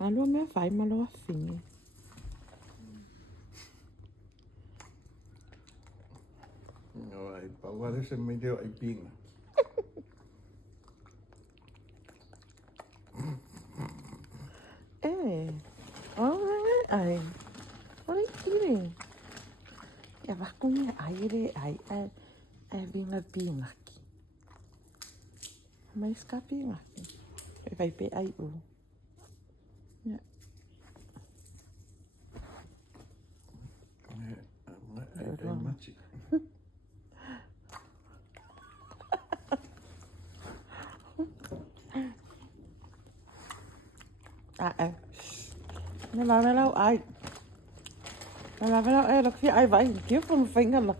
Alua mea whai maloa whingi. Ai, pauare se me deo ai pinga. Ai. Oi, kiri. Ia wako mea aire ai vinga pingaki. Mai ska pingaki. E vai pe ai u. Ia. Ai machi. Nè bà mẹ lâu ai. Bà mẹ lâu ai là khi ai vậy kiếm phần phanh là.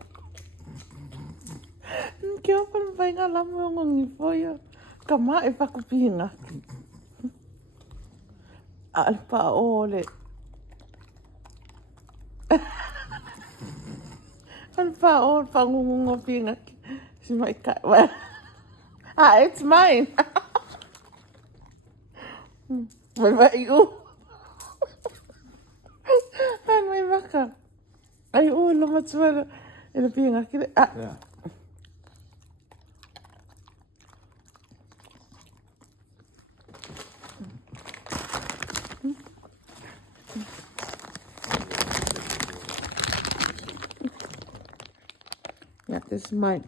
Kiếm phần phanh là mua ngon phơi. Cầm ai phải có pin à. Alpa ole. Alpa ole pa ngon pin à. Si mai ka. It's mine. Mai vai u. Mai vaka. Ai u lo matswala. Ina pin à kile. Yeah. Yeah, this is mine.